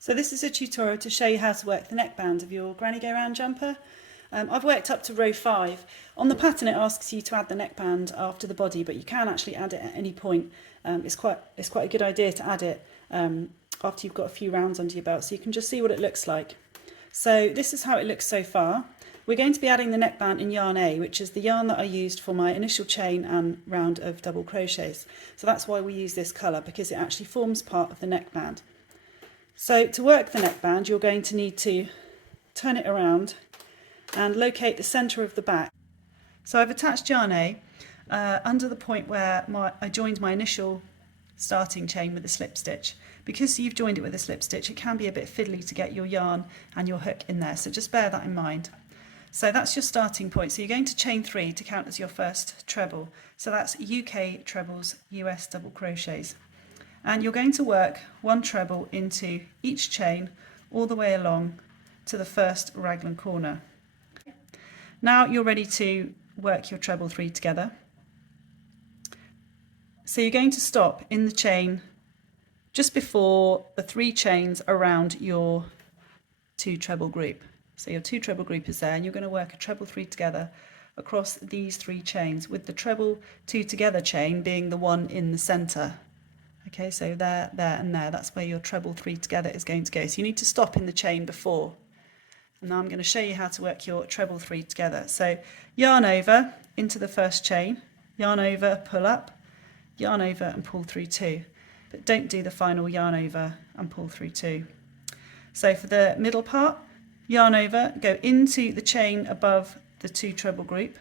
So this is a tutorial to show you how to work the neckband of your granny go round jumper. I've worked up to row 5. On the pattern it asks you to add the neckband after the body, but you can actually add it at any point. It's quite a good idea to add it after you've got a few rounds under your belt, so you can just see what it looks like. So this is how it looks so far. We're going to be adding the neckband in yarn A, which is the yarn that I used for my initial chain and round of double crochets. So that's why we use this colour, because it actually forms part of the neckband. So to work the neckband, you're going to need to turn it around and locate the centre of the back. So I've attached yarn A under the point where I joined my initial starting chain with a slip stitch. Because you've joined it with a slip stitch, it can be a bit fiddly to get your yarn and your hook in there, so just bear that in mind. So that's your starting point. So you're going to chain 3 to count as your first treble. So that's UK trebles, US double crochets. And you're going to work 1 treble into each chain all the way along to the first raglan corner. Now you're ready to work your treble 3 together. So you're going to stop in the chain just before the 3 chains around your 2 treble group. So your 2 treble group is there, and you're going to work a treble 3 together across these 3 chains, with the treble 2 together chain being the one in the centre. Okay, so there, and there, that's where your treble 3 together is going to go. So you need to stop in the chain before. And now I'm going to show you how to work your treble 3 together. So yarn over into the first chain, yarn over, pull up, yarn over and pull through 2. But don't do the final yarn over and pull through 2. So for the middle part, yarn over, go into the chain above the 2 treble group,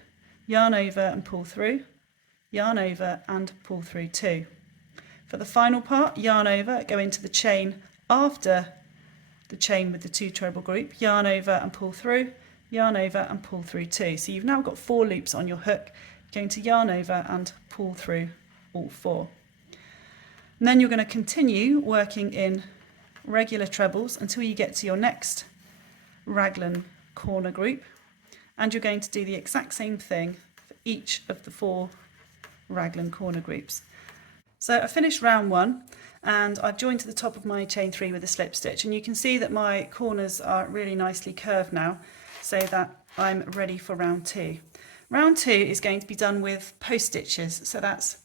yarn over and pull through, yarn over and pull through 2. For the final part, yarn over, go into the chain after the chain with the 2 treble group, yarn over and pull through, yarn over and pull through 2. So you've now got 4 loops on your hook. You're going to yarn over and pull through all 4. And then you're going to continue working in regular trebles until you get to your next raglan corner group, and you're going to do the exact same thing for each of the 4 raglan corner groups. So I finished round 1 and I've joined to the top of my chain 3 with a slip stitch, and you can see that my corners are really nicely curved now, so that I'm ready for round 2. Round 2 is going to be done with post stitches, so that's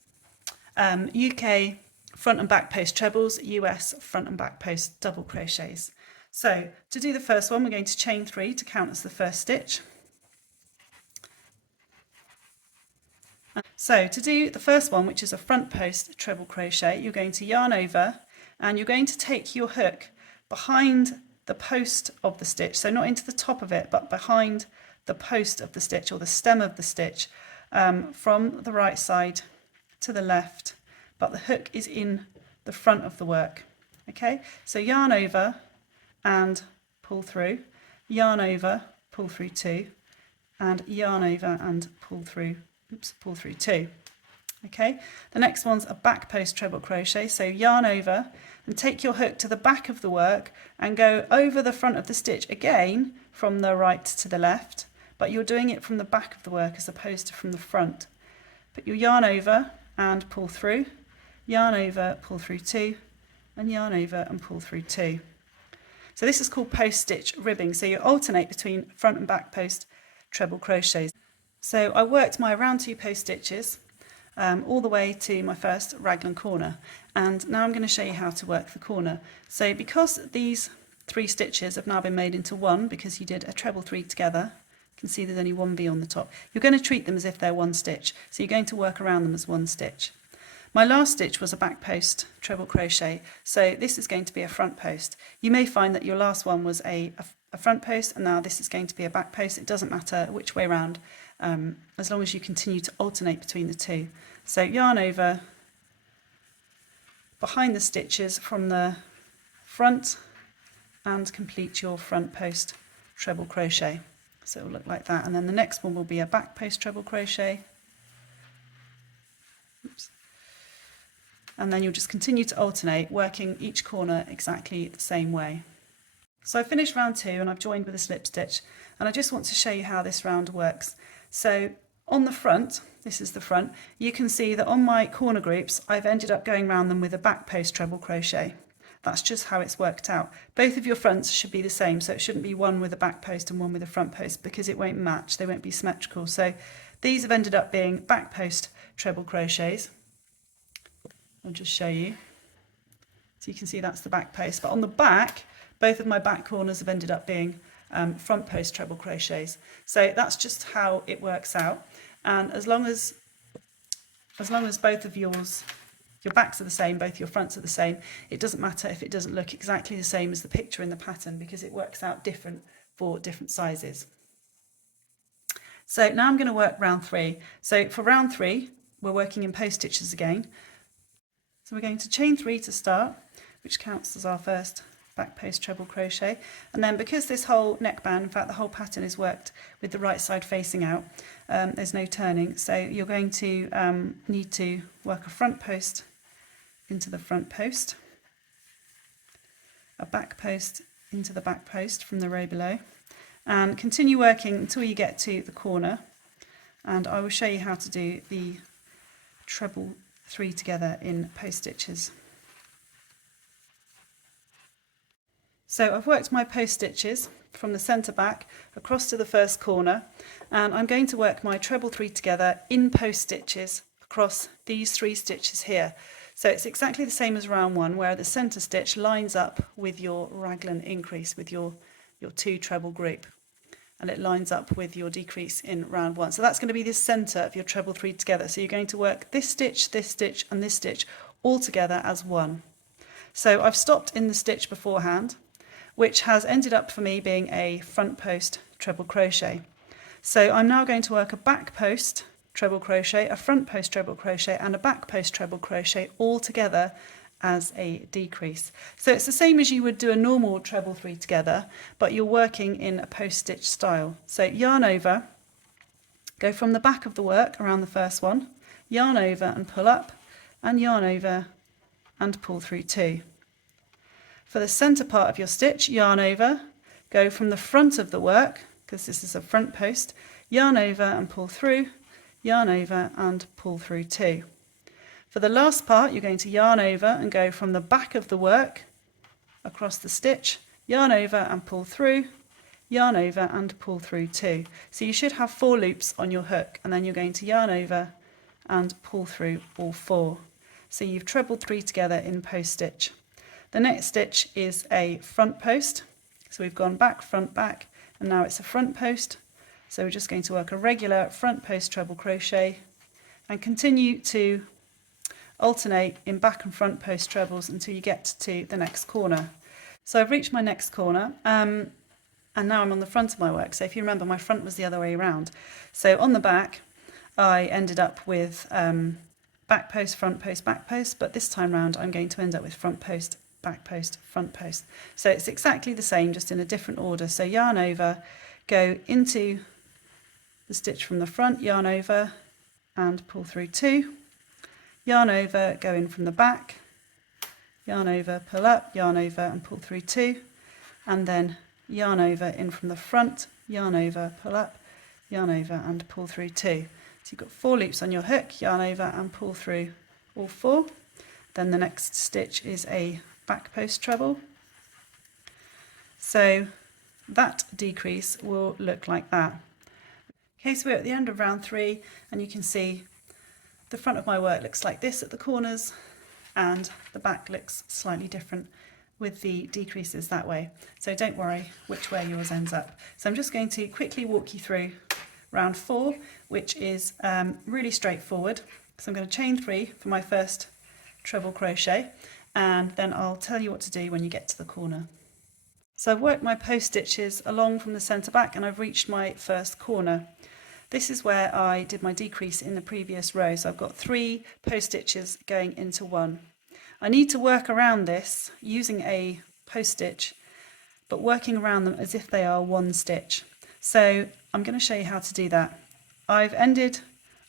UK front and back post trebles, US front and back post double crochets. So to do the first one, we're going to chain 3 to count as the first stitch. So to do the first one, which is a front post treble crochet, you're going to yarn over and you're going to take your hook behind the post of the stitch, so not into the top of it, but behind the post of the stitch or the stem of the stitch, from the right side to the left, but the hook is in the front of the work. Okay, so yarn over and pull through, yarn over, pull through 2, and yarn over and pull through 2. Okay, the next one's a back post treble crochet, so yarn over and take your hook to the back of the work and go over the front of the stitch again from the right to the left, but you're doing it from the back of the work as opposed to from the front. Put your yarn over and pull through, yarn over, pull through 2, and yarn over and pull through 2. So this is called post stitch ribbing, so you alternate between front and back post treble crochets. So I worked my round 2 post stitches all the way to my first raglan corner, and now I'm going to show you how to work the corner. So because these 3 stitches have now been made into one, because you did a treble 3 together, you can see there's only one V on the top, you're going to treat them as if they're one stitch, so you're going to work around them as one stitch. My last stitch was a back post treble crochet, so this is going to be a front post. You may find that your last one was a front post, and now this is going to be a back post. It doesn't matter which way round, as long as you continue to alternate between the 2. So yarn over behind the stitches from the front and complete your front post treble crochet. So it will look like that, and then the next one will be a back post treble crochet. Oops. And then you'll just continue to alternate, working each corner exactly the same way. So I finished round 2 and I've joined with a slip stitch, and I just want to show you how this round works. So on the front, this is the front, you can see that on my corner groups I've ended up going around them with a back post treble crochet. That's just how it's worked out. Both of your fronts should be the same, so it shouldn't be one with a back post and one with a front post, because it won't match, they won't be symmetrical. So these have ended up being back post treble crochets. I'll just show you. So you can see that's the back post, but on the back, both of my back corners have ended up being front post treble crochets. So that's just how it works out. And as long as both of your backs are the same, both your fronts are the same, it doesn't matter if it doesn't look exactly the same as the picture in the pattern, because it works out different for different sizes. So now I'm going to work round 3. So for round 3, we're working in post stitches again. So we're going to chain 3 to start, which counts as our first back post treble crochet, and then because this whole neckband, in fact the whole pattern is worked with the right side facing out, there's no turning, so you're going to need to work a front post into the front post, a back post into the back post from the row below, and continue working until you get to the corner, and I will show you how to do the treble 3 together in post stitches. So I've worked my post stitches from the centre back across to the first corner, and I'm going to work my treble 3 together in post stitches across these 3 stitches here. So it's exactly the same as round 1, where the centre stitch lines up with your raglan increase, with your 2 treble group, and it lines up with your decrease in round 1. So that's going to be the centre of your treble 3 together. So you're going to work this stitch, and this stitch all together as one. So I've stopped in the stitch beforehand, which has ended up for me being a front post treble crochet. So I'm now going to work a back post treble crochet, a front post treble crochet, and a back post treble crochet all together as a decrease. So it's the same as you would do a normal treble 3 together, but you're working in a post stitch style. So yarn over, go from the back of the work around the first one, yarn over and pull up, and yarn over and pull through 2. For the centre part of your stitch, yarn over, go from the front of the work, because this is a front post, yarn over and pull through, yarn over and pull through 2. For the last part, you're going to yarn over and go from the back of the work across the stitch, yarn over and pull through, yarn over and pull through 2. So you should have 4 loops on your hook, and then you're going to yarn over and pull through all 4. So you've trebled 3 together in post stitch. The next stitch is a front post, so we've gone back, front, back, and now it's a front post. So we're just going to work a regular front post treble crochet and continue to alternate in back and front post trebles until you get to the next corner. So I've reached my next corner, and now I'm on the front of my work. So if you remember, my front was the other way around. So on the back, I ended up with back post, front post, back post, but this time round I'm going to end up with front post, back post, front post. So it's exactly the same, just in a different order. So yarn over, go into the stitch from the front, yarn over and pull through 2, yarn over, go in from the back, yarn over, pull up, yarn over and pull through 2, and then yarn over in from the front, yarn over, pull up, yarn over and pull through 2. So you've got 4 loops on your hook, yarn over and pull through all 4. Then the next stitch is a back post treble. So that decrease will look like that. Okay, so we're at the end of round 3, and you can see the front of my work looks like this at the corners, and the back looks slightly different with the decreases that way. So don't worry which way yours ends up. So I'm just going to quickly walk you through round 4, which is really straightforward. So I'm going to chain 3 for my first treble crochet, and then I'll tell you what to do when you get to the corner. So I've worked my post stitches along from the centre back, and I've reached my first corner. This is where I did my decrease in the previous row, so I've got 3 post stitches going into 1. I need to work around this using a post stitch, but working around them as if they are 1 stitch. So I'm going to show you how to do that. I've ended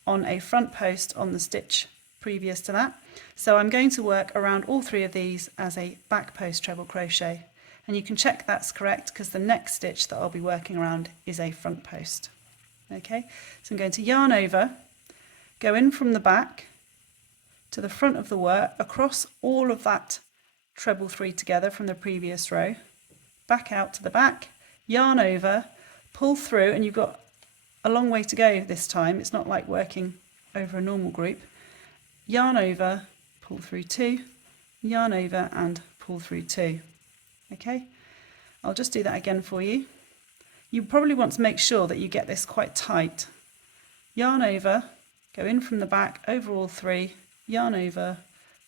on a front post on the stitch previous to that, so I'm going to work around all 3 of these as a back post treble crochet, and you can check that's correct because the next stitch that I'll be working around is a front post. Okay, so I'm going to yarn over, go in from the back to the front of the work across all of that treble 3 together from the previous row, back out to the back, yarn over, pull through, and you've got a long way to go this time. It's not like working over a normal group. Yarn over, pull through 2, yarn over and pull through 2. Okay, I'll just do that again for you. You probably want to make sure that you get this quite tight. Yarn over, go in from the back, over all 3, yarn over,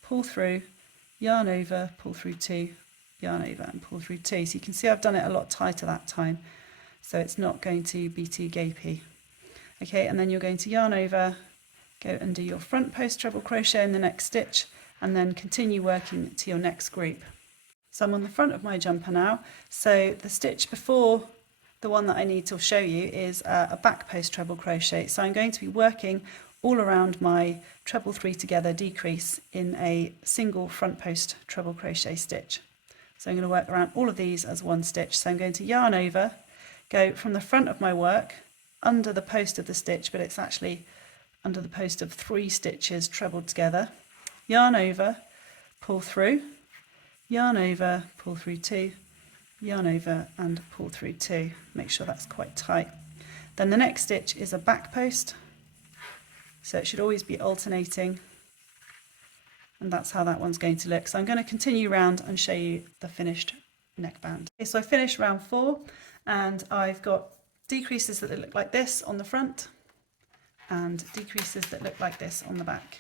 pull through, yarn over, pull through 2, yarn over and pull through 2. So you can see I've done it a lot tighter that time, so it's not going to be too gapey. Okay, and then you're going to yarn over, go and do your front post treble crochet in the next stitch, and then continue working to your next group. So I'm on the front of my jumper now. So the stitch before the one that I need to show you is a back post treble crochet. So I'm going to be working all around my treble 3 together decrease in a single front post treble crochet stitch. So I'm going to work around all of these as one stitch. So I'm going to yarn over, go from the front of my work under the post of the stitch, but it's actually under the post of 3 stitches trebled together, yarn over, pull through, yarn over, pull through 2, yarn over and pull through 2. Make sure that's quite tight. Then the next stitch is a back post, so it should always be alternating, and that's how that one's going to look. So I'm going to continue round and show you the finished neckband. Okay, so I finished round 4 and I've got decreases that look like this on the front and decreases that look like this on the back.